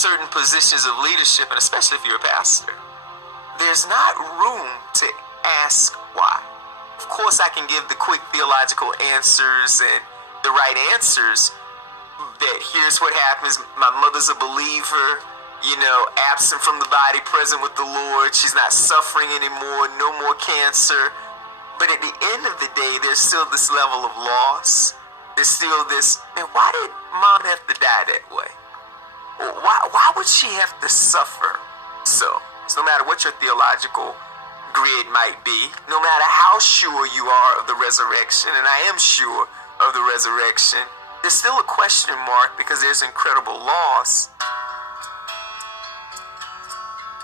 certain positions of leadership, and especially if you're a pastor, there's not room to ask why. Of course, I can give the quick theological answers and the right answers, that here's what happens. My mother's a believer, absent from the body, present with the Lord. She's not suffering anymore, no more cancer. But at the end of the day, there's still this level of loss. There's still this, man, why did mom have to die that way? Why would she have to suffer so? So no matter what your theological grid might be, no matter how sure you are of the resurrection, and I am sure of the resurrection, there's still a question mark because there's incredible loss.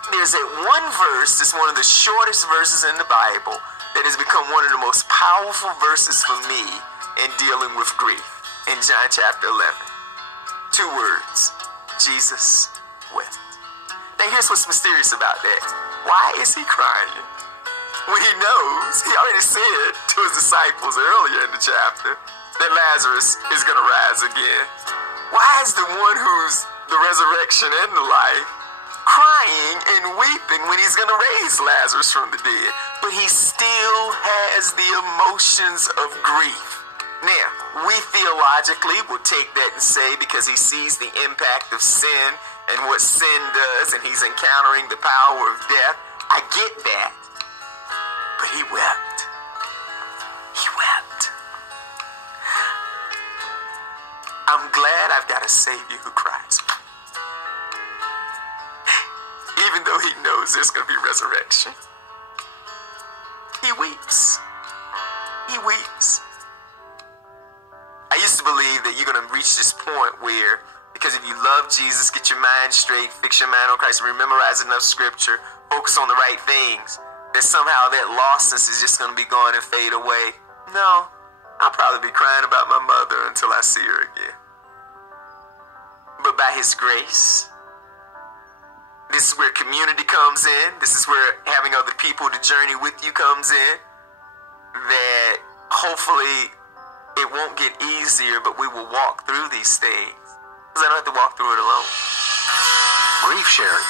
There's that one verse that's one of the shortest verses in the Bible that has become one of the most powerful verses for me in dealing with grief. In John chapter 11. 2 words. Jesus wept. Now here's what's mysterious about that. Why is he crying? When he knows, he already said to his disciples earlier in the chapter that Lazarus is going to rise again. Why is the one who's the resurrection and the life crying and weeping when he's going to raise Lazarus from the dead? But he still has the emotions of grief. Now, we theologically will take that and say, because he sees the impact of sin and what sin does, and he's encountering the power of death. I get that. But he wept. He wept. I'm glad I've got a Savior who cries. Even though he knows there's going to be resurrection, he weeps. He weeps. I used to believe that you're going to reach this point where, because if you love Jesus, get your mind straight, fix your mind on Christ, memorize enough scripture, focus on the right things, that somehow that lostness is just going to be going and fade away. No, I'll probably be crying about my mother until I see her again. But by his grace, this is where community comes in. This is where having other people to journey with you comes in. That hopefully it won't get easier, but we will walk through these things. Because I don't have to walk through it alone. Grief Share is